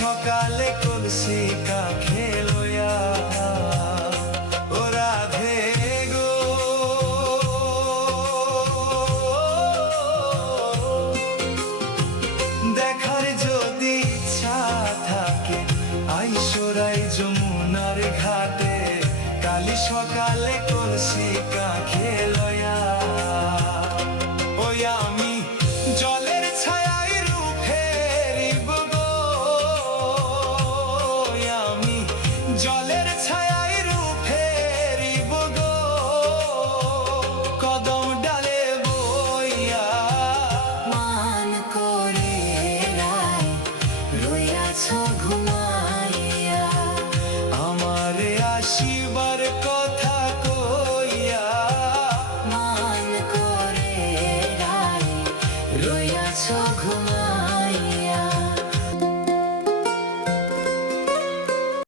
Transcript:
সকালে কলসি কাঁখে লইয়া ও রাধে গো, দেখার যদি ইচ্ছা থাকে আইসোরাই যমুনার ঘাটে, কালি সকালে কলসি কাঁখে